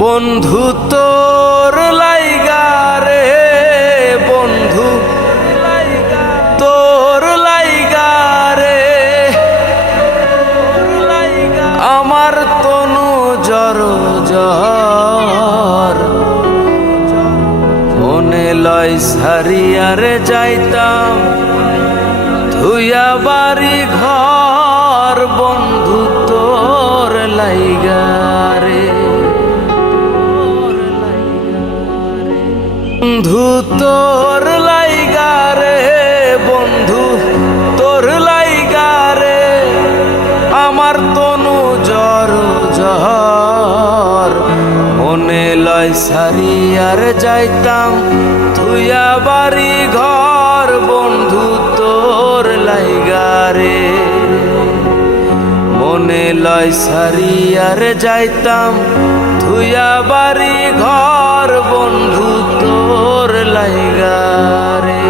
বন্ধু তোর লাইগা রে বন্ধু তোর লাইগা রে আমার তনু জর জর মনে লয় সারিয়ারে যাইতাম ধুইয়া বাড়ি ঘর বন্ধু তোর লাইগা রে বন্ধু তোর লাইগা রে বন্ধু তোর লাইগা রে আমার তনু জর জর মনে লয় সারিয়ার যাইতাম তুইয়া বাড়ি ঘর বন্ধু তোর লাইগা রে মনে লয় সারিয়ার যাইতাম তুইয়া বাড়ি ঘর বন্ধু তোর লাইগা রে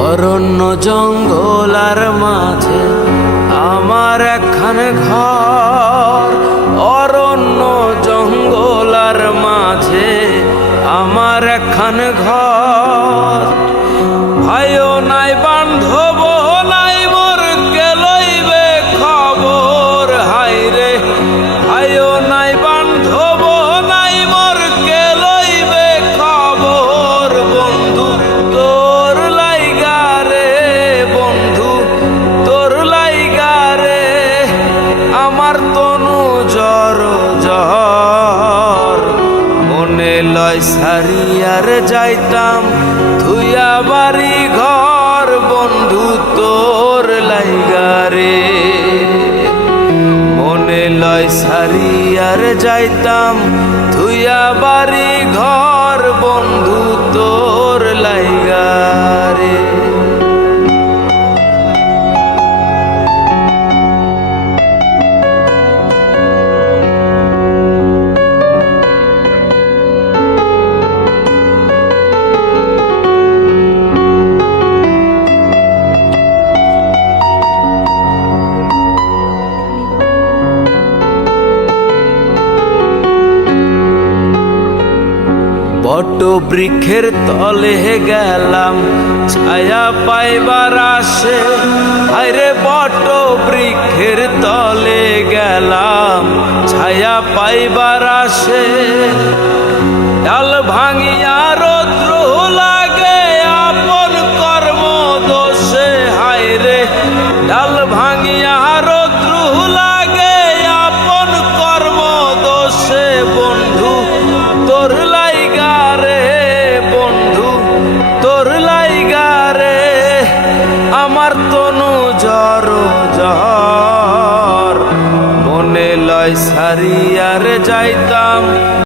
অরণ্য জঙ্গলার মাঝে আমার একখান ঘর অরণ্য জঙ্গলার মাঝে আমার একখান ঘর ভাইও নাই বান্ধব নাই মোর কে লইবে খবর হাইরে ভাইও নাই বান্ধব নাই মোর কে লইবে খবর বন্ধু তোর লাইগা রে বন্ধু তোর লাইগা রে আমার তনু জর জর মনে লয় সারিয়ার যাইতাম ধুইয়া বাড়ি ঘর বন্ধু তোর লাইগা রে মনে লয় সারিয়ার যাইতাম ধুইয়া বাড়ি ঘর বন্ধু তোর লাইগা রে বট বৃক্ষের তলে গেলাম ছায়া পাইবার আসে আরে বট বৃক্ষের তলে গেলাম ছায়া পাইবার আসে ডাল ভাঙিয়া রৌদ্র লাগে আপন কর্ম দোষে হায়রে ডাল ভাঙিয়া রৌদ্র লাগে আপন কর্ম দোষে বন্ধু তোর লাইগা রে বন্ধু তোর লাইগা রে আমার তনু জর জর মনে লয় সারিয়ার যাইতা